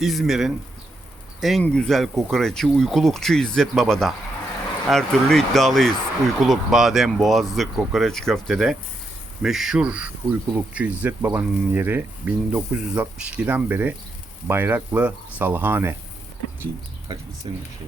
İzmir'in en güzel kokoreçi uykulukçu İzzet Baba'da. Her türlü iddialıyız. Uykuluk, badem, boğazlık, kokoreç köftede. Meşhur uykulukçu İzzet Baba'nın yeri 1962'den beri Bayraklı Salhane. Kaç bir sene şey.